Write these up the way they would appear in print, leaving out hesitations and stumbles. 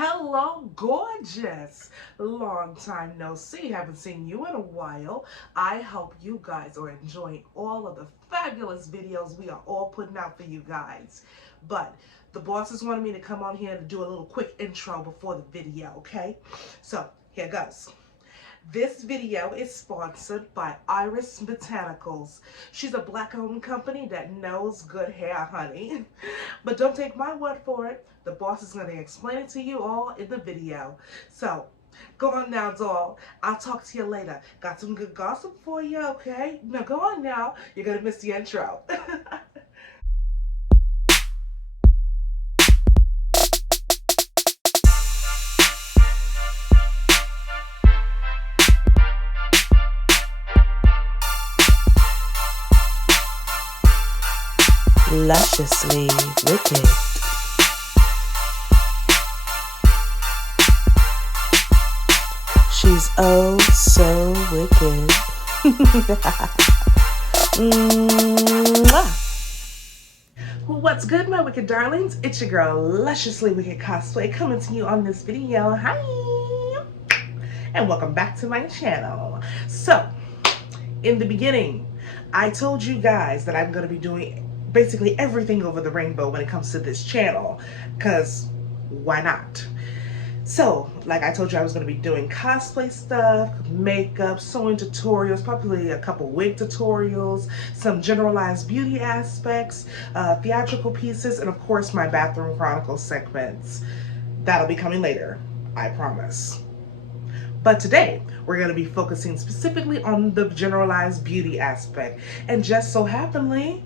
Hello, gorgeous. Long time no see. Haven't seen you in a while. I hope you guys are enjoying all of the fabulous videos we are all putting out for you guys. But the bosses wanted me to come on here to do a little quick intro before the video, okay? So here goes. This video is sponsored by Iris Botanicals. She's a black-owned company that knows good hair, honey. But don't take my word for it. The boss is going to explain it to you all in the video. So, go on now, doll. I'll talk to you later. Got some good gossip for you, okay? Now go on now. You're going to miss the intro. Lusciously wicked. She's oh so wicked. What's good, my wicked darlings? It's your girl, Lusciously Wicked Cosplay, coming to you on this video. Hi! And welcome back to my channel. So, in the beginning, I told you guys that I'm going to be doing basically everything over the rainbow when it comes to this channel, because why not? So, like I told you, I was going to be doing cosplay stuff, makeup, sewing tutorials, probably a couple wig tutorials, some generalized beauty aspects, theatrical pieces, and of course my bathroom chronicles segments. That'll be coming later, I promise. But today, we're going to be focusing specifically on the generalized beauty aspect. And just so happenly,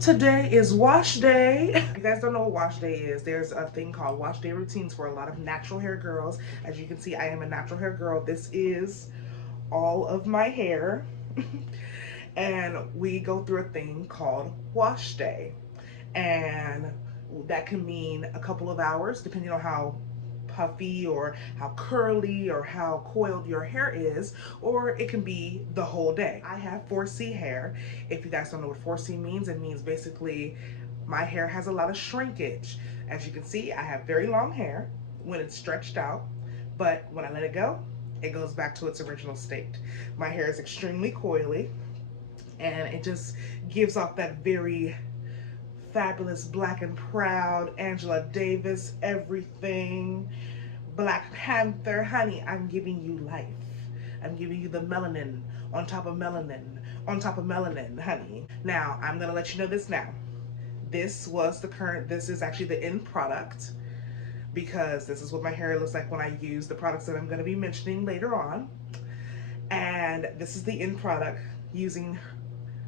today is wash day. If you guys don't know what wash day is, there's a thing called wash day routines for a lot of natural hair girls. As you can see, I am a natural hair girl. This is all of my hair. And we go through a thing called wash day. And that can mean a couple of hours, depending on how puffy or how curly or how coiled your hair is, or it can be the whole day. I have 4C hair. If you guys don't know what 4C means, it means basically my hair has a lot of shrinkage. As you can see, I have very long hair when it's stretched out, but when I let it go, it goes back to its original state. My hair is extremely coily, and it just gives off that very fabulous, black and proud, Angela Davis, everything, Black Panther, honey, I'm giving you life. I'm giving you the melanin on top of melanin on top of melanin, honey. Now, I'm gonna let you know this now. This is actually the end product, because this is what my hair looks like when I use the products that I'm gonna be mentioning later on. And this is the end product using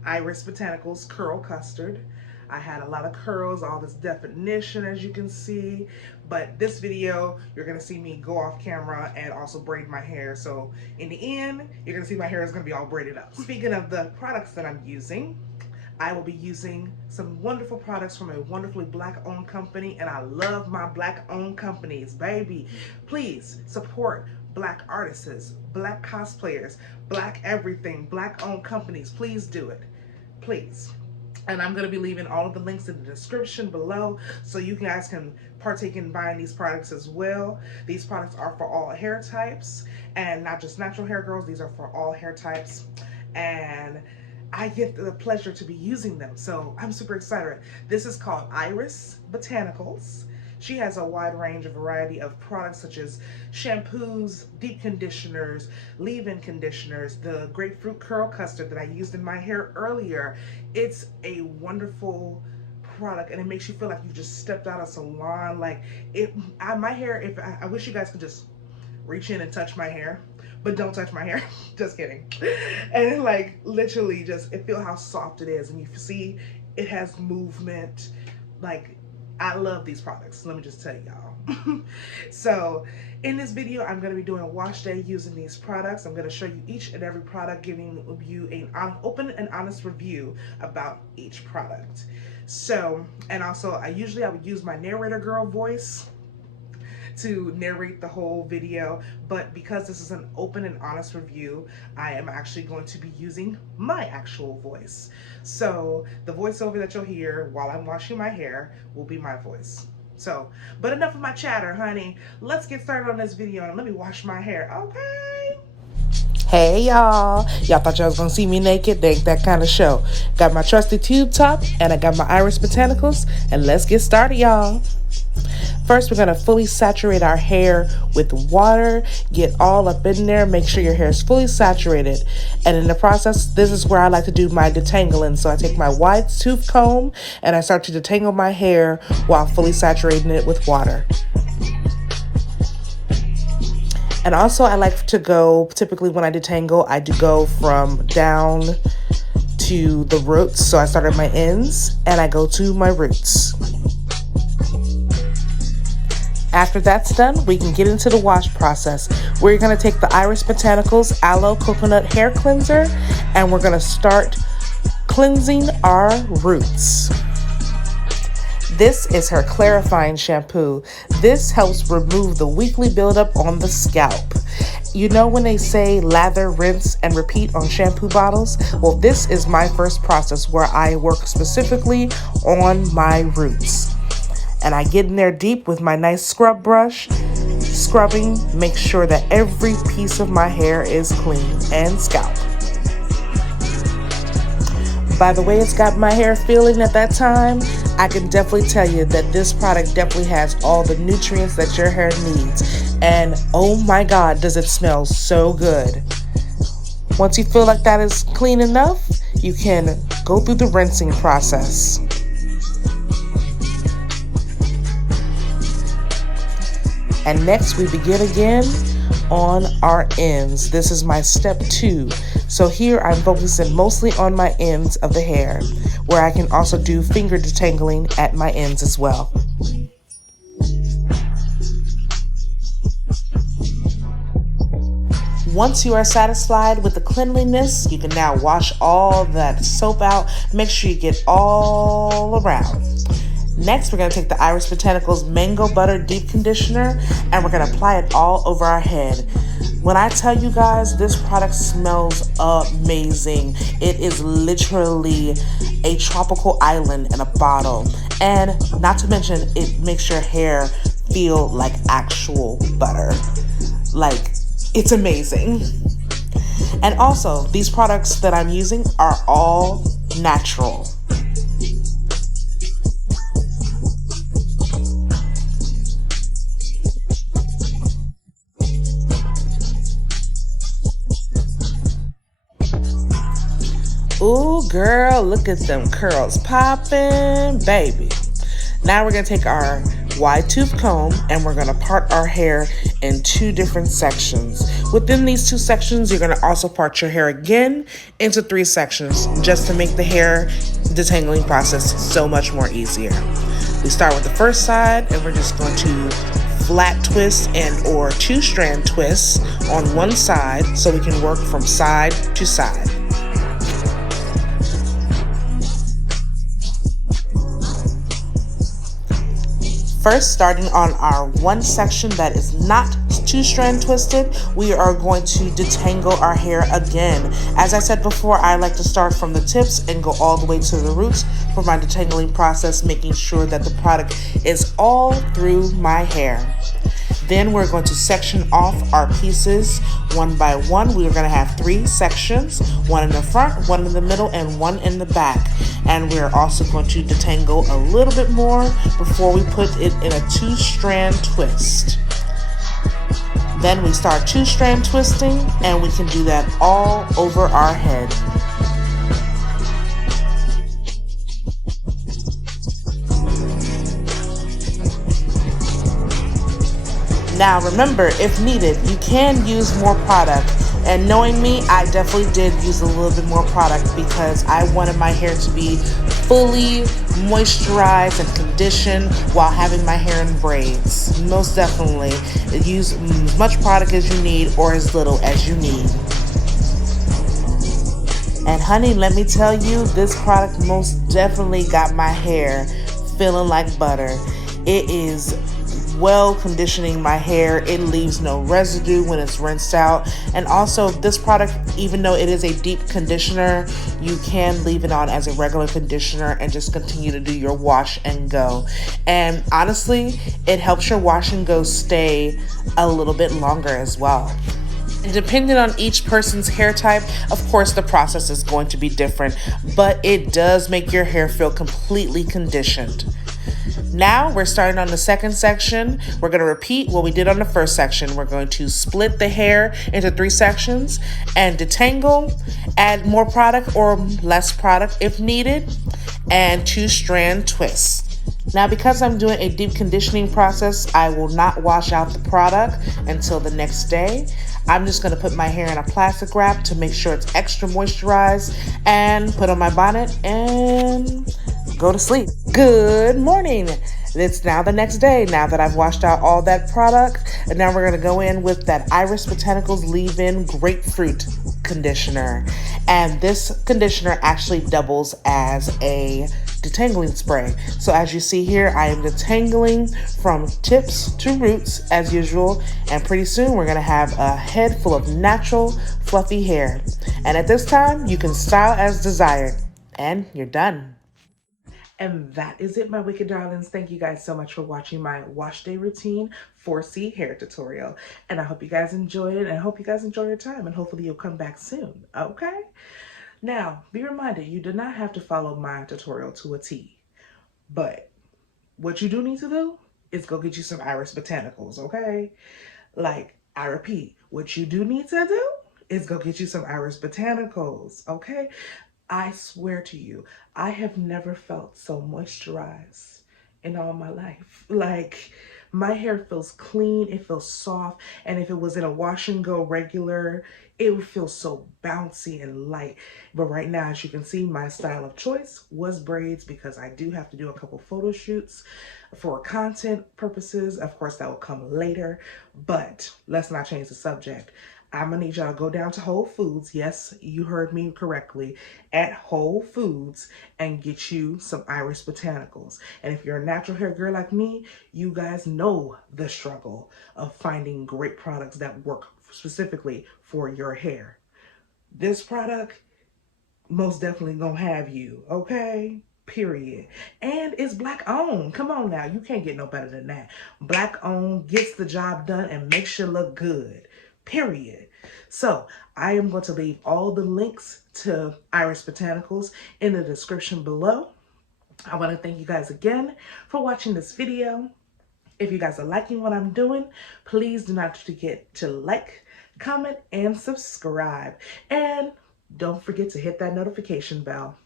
Iris Botanicals Curl Custard. I had a lot of curls, all this definition, as you can see, but this video, you're gonna see me go off camera and also braid my hair. So in the end, you're gonna see my hair is gonna be all braided up. Speaking of the products that I'm using, I will be using some wonderful products from a wonderfully black-owned company, and I love my black-owned companies, baby. Please support black artists, black cosplayers, black everything, black-owned companies. Please do it, please. And I'm going to be leaving all of the links in the description below so you guys can partake in buying these products as well. These products are for all hair types, and not just natural hair girls. These are for all hair types, and I get the pleasure to be using them, so I'm super excited. This is called Iris Botanicals. She has a wide range of variety of products such as shampoos, deep conditioners, leave-in conditioners, the grapefruit curl custard that I used in my hair earlier. It's a wonderful product, and it makes you feel like you just stepped out of a salon. Like my hair, I wish you guys could just reach in and touch my hair, but don't touch my hair. Just kidding. And like literally just feel how soft it is, and you see it has movement. Like, I love these products, let me just tell y'all. So in this video, I'm going to be doing a wash day using these products. I'm going to show you each and every product, giving you an open and honest review about each product. So, and also I would use my narrator girl voice to narrate the whole video, but because this is an open and honest review, I am actually going to be using my actual voice. So the voiceover that you'll hear while I'm washing my hair will be my voice. So, but enough of my chatter, honey. Let's get started on this video and let me wash my hair, okay? Hey y'all. Y'all thought y'all was gonna see me naked? They ain't that kind of show. Got my trusty tube top and I got my Iris Botanicals, and let's get started, y'all. First, we're going to fully saturate our hair with water. Get all up in there. Make sure your hair is fully saturated. And in the process, this is where I like to do my detangling. So I take my wide tooth comb and I start to detangle my hair while fully saturating it with water. And also, I like to go, typically when I detangle, I do go from down to the roots. So I start at my ends and I go to my roots. After that's done, we can get into the wash process. We're going to take the Iris Botanicals Aloe Coconut Hair Cleanser and we're going to start cleansing our roots. This is her clarifying shampoo. This helps remove the weekly buildup on the scalp. You know when they say lather, rinse, and repeat on shampoo bottles? Well, this is my first process where I work specifically on my roots. And I get in there deep with my nice scrub brush, scrubbing, make sure that every piece of my hair is clean and scalp. By the way it's got my hair feeling at that time, I can definitely tell you that this product definitely has all the nutrients that your hair needs. And oh my God, does it smell so good. Once you feel like that is clean enough, you can go through the rinsing process. And next we begin again on our ends. This is my step 2. So here I'm focusing mostly on my ends of the hair, where I can also do finger detangling at my ends as well. Once you are satisfied with the cleanliness, you can now wash all that soap out. Make sure you get all around. Next, we're going to take the Iris Botanicals Mango Butter Deep Conditioner and we're going to apply it all over our head. When I tell you guys, this product smells amazing. It is literally a tropical island in a bottle. And not to mention, it makes your hair feel like actual butter. Like, it's amazing. And also, these products that I'm using are all natural. Ooh, girl, look at them curls popping, baby. Now we're going to take our wide tooth comb and we're going to part our hair in 2 different sections. Within these 2 sections, you're going to also part your hair again into 3 sections just to make the hair detangling process so much more easier. We start with the first side and we're just going to flat twist and or 2-strand twists on one side so we can work from side to side. First, starting on our one section that is not 2-strand twisted, we are going to detangle our hair again. As I said before, I like to start from the tips and go all the way to the roots for my detangling process, making sure that the product is all through my hair. Then we're going to section off our pieces one by one. We're going to have 3 sections, one in the front, one in the middle, and one in the back. And we're also going to detangle a little bit more before we put it in a 2-strand twist. Then we start 2-strand twisting, and we can do that all over our head. Now remember, if needed, you can use more product. And knowing me, I definitely did use a little bit more product because I wanted my hair to be fully moisturized and conditioned while having my hair in braids. Most definitely, use as much product as you need or as little as you need. And honey, let me tell you, this product most definitely got my hair feeling like butter. It is well conditioning my hair. It leaves no residue when it's rinsed out. And also, this product, even though it is a deep conditioner, you can leave it on as a regular conditioner and just continue to do your wash and go. And honestly, it helps your wash and go stay a little bit longer as well. And depending on each person's hair type, of course, the process is going to be different, but it does make your hair feel completely conditioned. Now we're starting on the second section. We're going to repeat what we did on the first section. We're going to split the hair into 3 sections and detangle, add more product or less product if needed, and 2-strand twists. Now, because I'm doing a deep conditioning process, I will not wash out the product until the next day. I'm just going to put my hair in a plastic wrap to make sure it's extra moisturized and put on my bonnet and go to sleep. Good morning. It's now the next day, now that I've washed out all that product. And now we're going to go in with that Iris Botanicals Leave-In Grapefruit Conditioner. And this conditioner actually doubles as a detangling spray. So as you see here, I am detangling from tips to roots as usual. And pretty soon we're going to have a head full of natural, fluffy hair. And at this time, you can style as desired. And you're done. And that is it, my wicked darlings. Thank you guys so much for watching my wash day routine 4C hair tutorial. And I hope you guys enjoyed it, and I hope you guys enjoy your time, and hopefully you'll come back soon, okay? Now, be reminded, you do not have to follow my tutorial to a T, but what you do need to do is go get you some Iris Botanicals, okay? Like, I repeat, what you do need to do is go get you some Iris Botanicals, okay? I swear to you, I have never felt so moisturized in all my life. Like, my hair feels clean, it feels soft, and if it was in a wash and go regular, it would feel so bouncy and light. But right now, as you can see, my style of choice was braids because I do have to do a couple photo shoots for content purposes. Of course, that will come later, but let's not change the subject. I'm gonna need y'all to go down to Whole Foods. Yes, you heard me correctly. At Whole Foods and get you some Iris Botanicals. And if you're a natural hair girl like me, you guys know the struggle of finding great products that work specifically for your hair. This product most definitely gonna have you, okay? Period. And it's black owned. Come on now, you can't get no better than that. Black owned, gets the job done, and makes you look good. Period. So I am going to leave all the links to Iris Botanicals in the description below. I want to thank you guys again for watching this video. If you guys are liking what I'm doing, please do not forget to like, comment, and subscribe. And don't forget to hit that notification bell.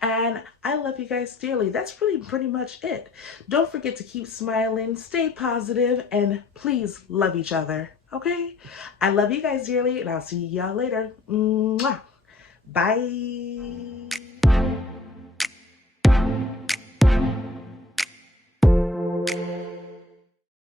And I love you guys dearly. That's really pretty much it. Don't forget to keep smiling, stay positive, and please love each other. Okay? I love you guys dearly, and I'll see y'all later. Mwah. Bye.